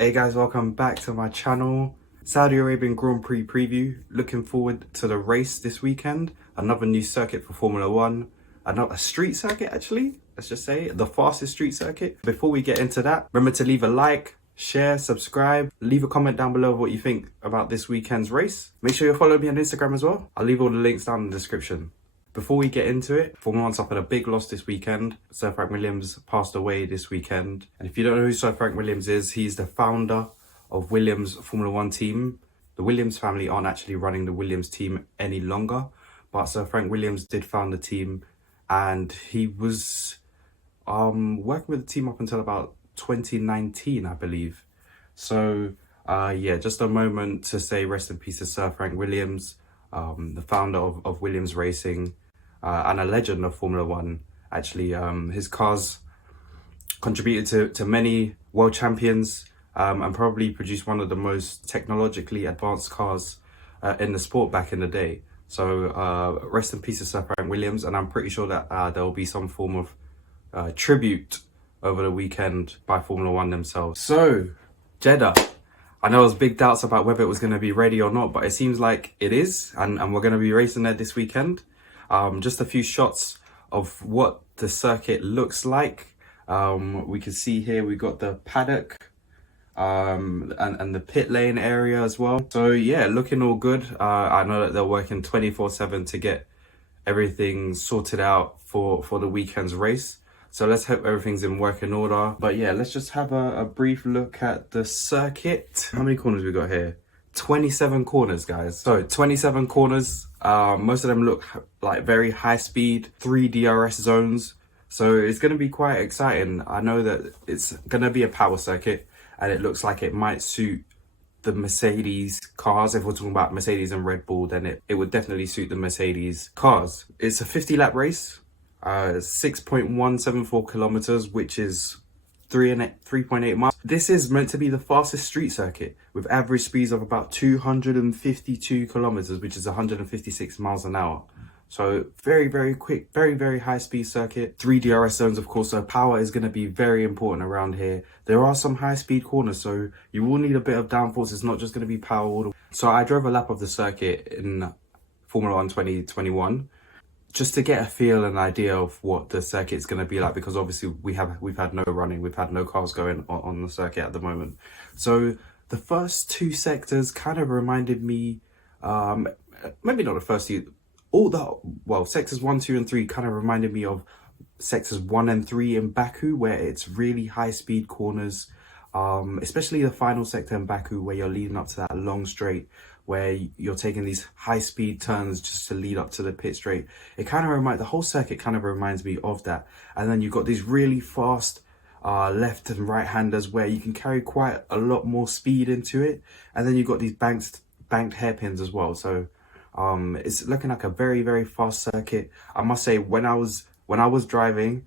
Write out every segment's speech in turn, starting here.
Hey guys, welcome back to my channel. Saudi Arabian Grand Prix preview. Looking forward to the race this weekend. Another new circuit for Formula One. Another street circuit actually, let's just say. The fastest street circuit. Before we get into that, remember to leave a like, share, subscribe. Leave a comment down below of what you think about this weekend's race. Make sure you follow me on Instagram as well. I'll leave all the links down in the description. Before we get into it, Formula One suffered a big loss this weekend. Sir Frank Williams passed away this weekend. And if you don't know who Sir Frank Williams is, he's the founder of Williams Formula One team. The Williams family aren't actually running the Williams team any longer, but Sir Frank Williams did found the team, and he was working with the team up until about 2019, I believe. So yeah, just a moment to say rest in peace to Sir Frank Williams, the founder of Williams Racing, and a legend of Formula One. Actually, his cars contributed to many world champions, and probably produced one of the most technologically advanced cars in the sport back in the day. So rest in peace to Sir Frank Williams, and I'm pretty sure that there will be some form of tribute over the weekend by Formula One themselves. So, Jeddah. I know there was big doubts about whether it was going to be ready or not, but it seems like it is, and we're going to be racing there this weekend. Just a few shots of what the circuit looks like. We can see here we got the paddock and the pit lane area as well. So yeah, looking all good. I know that they're working 24/7 to get everything sorted out for the weekend's race. So let's hope everything's in working order. But yeah, let's just have a brief look at the circuit. How many corners we got here? 27 corners, guys. So 27 corners. Most of them look like very high speed, 3 DRS zones. So it's going to be quite exciting. I know that it's going to be a power circuit, and it looks like it might suit the Mercedes cars. If we're talking about Mercedes and Red Bull, then it would definitely suit the Mercedes cars. It's a 50-lap race. 6.174 kilometers, which is 3.8 miles. This is meant to be the fastest street circuit with average speeds of about 252 kilometers, which is 156 miles an hour. So very quick, very high speed circuit. 3 DRS zones, of course, so power is going to be very important around here. There are some high speed corners, so you will need a bit of downforce. It's not just going to be power all the way. So I drove a lap of the circuit in Formula One 2021. Just to get a feel and idea of what the circuit's going to be like, because obviously we've had no running, we've had no cars going on the circuit at the moment. So the first 2 sectors kind of reminded me, maybe not the first 2, sectors 1, 2 and 3 kind of reminded me of sectors 1 and 3 in Baku, where it's really high speed corners, especially the final sector in Baku, where you're leading up to that long straight, where you're taking these high speed turns just to lead up to the pit straight. The whole circuit kind of reminds me of that. And then you've got these really fast left and right handers where you can carry quite a lot more speed into it. And then you've got these banked hairpins as well. So it's looking like a very fast circuit. I must say, when I was driving,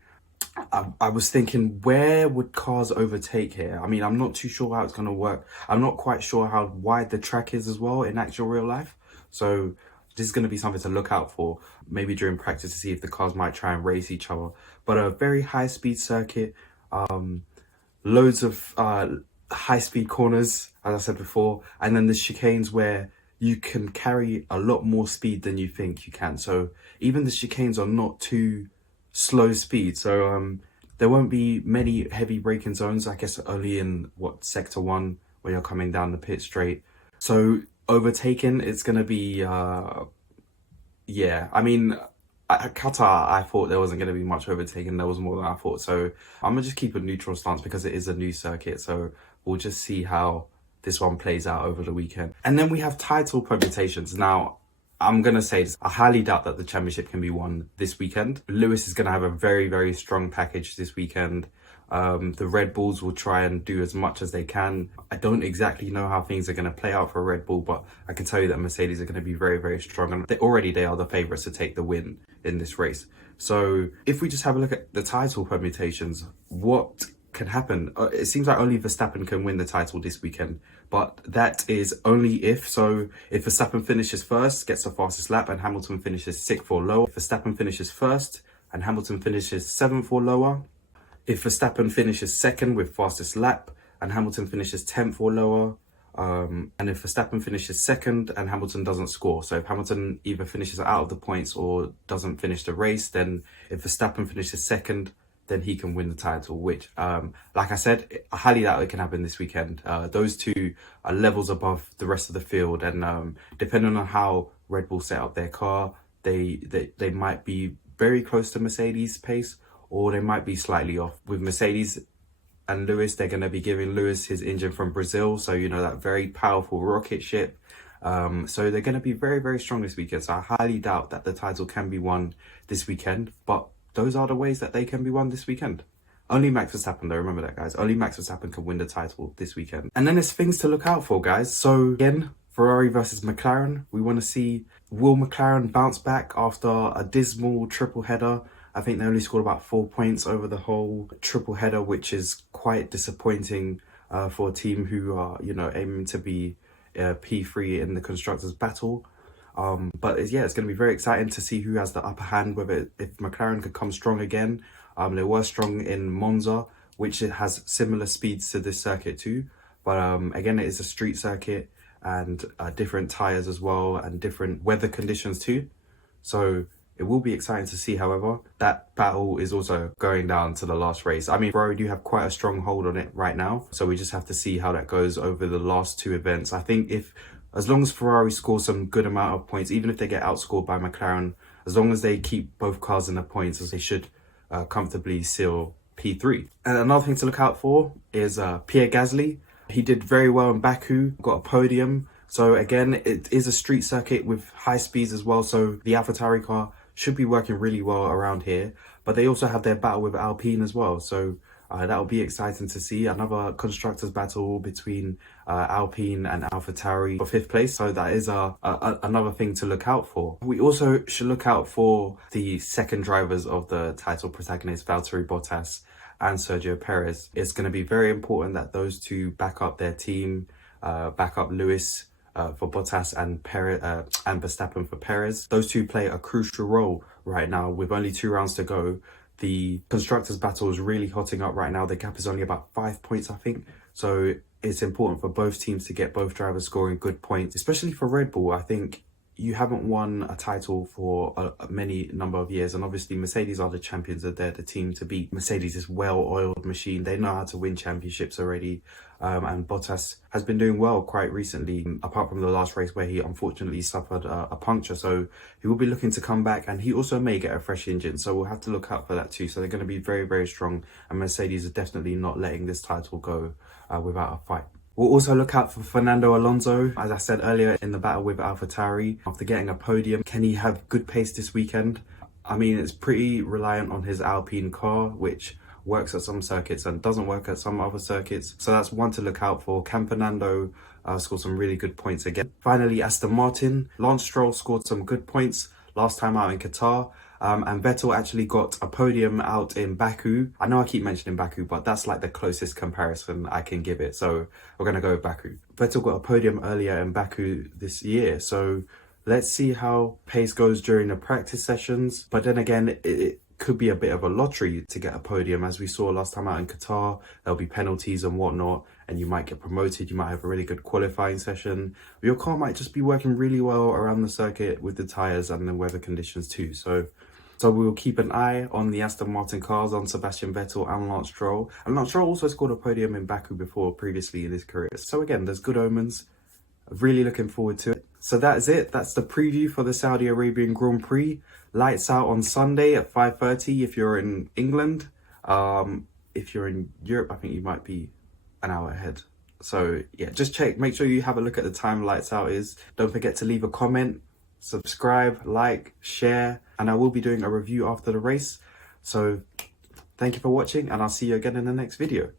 I was thinking, where would cars overtake here? I mean, I'm not too sure how it's going to work. I'm not quite sure how wide the track is as well in actual real life. So this is going to be something to look out for, maybe during practice, to see if the cars might try and race each other. But a very high speed circuit, loads of high speed corners, as I said before, and then the chicanes where you can carry a lot more speed than you think you can. So even the chicanes are not too slow speed, so there won't be many heavy braking zones, I guess only in sector 1, where you're coming down the pit straight. So overtaking, it's going to be yeah, I mean, at Qatar I thought there wasn't going to be much overtaking. There was more than I thought, so I'm gonna just keep a neutral stance because it is a new circuit. So we'll just see how this one plays out over the weekend. And then we have title permutations. Now, I'm going to say this, I highly doubt that the championship can be won this weekend. Lewis is going to have a very strong package this weekend. The Red Bulls will try and do as much as they can. I don't exactly know how things are going to play out for Red Bull, but I can tell you that Mercedes are going to be very strong. And they are the favourites to take the win in this race. So if we just have a look at the title permutations, what can happen? It seems like only Verstappen can win the title this weekend, but that is only if. So if Verstappen finishes first, gets the fastest lap, and Hamilton finishes 6th or lower. If Verstappen finishes first and Hamilton finishes 7th or lower. If Verstappen finishes second with fastest lap, and Hamilton finishes 10th or lower, and if Verstappen finishes second and Hamilton doesn't score, so if Hamilton either finishes out of the points or doesn't finish the race, then if Verstappen finishes second, then he can win the title, which, like I said, I highly doubt it can happen this weekend. Those two are levels above the rest of the field, and depending on how Red Bull set up their car, they might be very close to Mercedes' pace, or they might be slightly off. With Mercedes and Lewis, they're going to be giving Lewis his engine from Brazil, so you know, that very powerful rocket ship. So they're going to be very, very strong this weekend. So I highly doubt that the title can be won this weekend, but those are the ways that they can be won this weekend. Only Max Verstappen, though, remember that, guys. Only Max Verstappen can win the title this weekend. And then there's things to look out for, guys. So again, Ferrari versus McLaren. We want to see, will McLaren bounce back after a dismal triple header? I think they only scored about 4 points over the whole triple header, which is quite disappointing for a team who are, you know, aiming to be P3 in the Constructors' battle. But yeah, it's going to be very exciting to see who has the upper hand, whether if McLaren could come strong again. They were strong in Monza, which it has similar speeds to this circuit too. But again, it is a street circuit and different tyres as well and different weather conditions too. So it will be exciting to see. However, that battle is also going down to the last race. I mean, Ferrari do have quite a strong hold on it right now. So we just have to see how that goes over the last two events. I think as long as Ferrari scores some good amount of points, even if they get outscored by McLaren, as long as they keep both cars in the points, as they should comfortably seal P3. And another thing to look out for is Pierre Gasly. He did very well in Baku, got a podium. So again, it is a street circuit with high speeds as well. So the AlphaTauri car should be working really well around here. But they also have their battle with Alpine as well. So that'll be exciting to see. Another constructors battle between Alpine and AlphaTauri for 5th place. So that is another thing to look out for. We also should look out for the second drivers of the title protagonists, Valtteri Bottas and Sergio Perez. It's going to be very important that those two back up their team, back up Lewis for Bottas and Verstappen for Perez. Those two play a crucial role right now with only 2 rounds to go. The constructors battle is really hotting up right now. The gap is only about 5 points, I think. So it's important for both teams to get both drivers scoring good points, especially for Red Bull. I think you haven't won a title for a many number of years, and obviously Mercedes are the champions. They're the team to beat. Mercedes is well-oiled machine. They know how to win championships already, and Bottas has been doing well quite recently, apart from the last race where he unfortunately suffered a puncture. So he will be looking to come back, and he also may get a fresh engine, so we'll have to look out for that too. So they're going to be very, very strong, and Mercedes is definitely not letting this title go without a fight. We'll also look out for Fernando Alonso. As I said earlier, in the battle with AlphaTauri, after getting a podium, can he have good pace this weekend? I mean, it's pretty reliant on his Alpine car, which works at some circuits and doesn't work at some other circuits. So that's one to look out for. Can Fernando score some really good points again? Finally, Aston Martin. Lance Stroll scored some good points last time out in Qatar. And Vettel actually got a podium out in Baku. I know I keep mentioning Baku, but that's like the closest comparison I can give it. So we're going to go with Baku. Vettel got a podium earlier in Baku this year. So let's see how pace goes during the practice sessions. But then again, it could be a bit of a lottery to get a podium. As we saw last time out in Qatar, there'll be penalties and whatnot, and you might get promoted. You might have a really good qualifying session. Your car might just be working really well around the circuit with the tyres and the weather conditions too. So we will keep an eye on the Aston Martin cars, on Sebastian Vettel and Lance Stroll. And Lance Stroll also scored a podium in Baku before previously in his career. So again, there's good omens. Really looking forward to it. So that is it. That's the preview for the Saudi Arabian Grand Prix. Lights out on Sunday at 5:30 if you're in England. If you're in Europe, I think you might be an hour ahead. So yeah, just check. Make sure you have a look at the time lights out is. Don't forget to leave a comment, subscribe, like, share, and I will be doing a review after the race. So thank you for watching, and I'll see you again in the next video.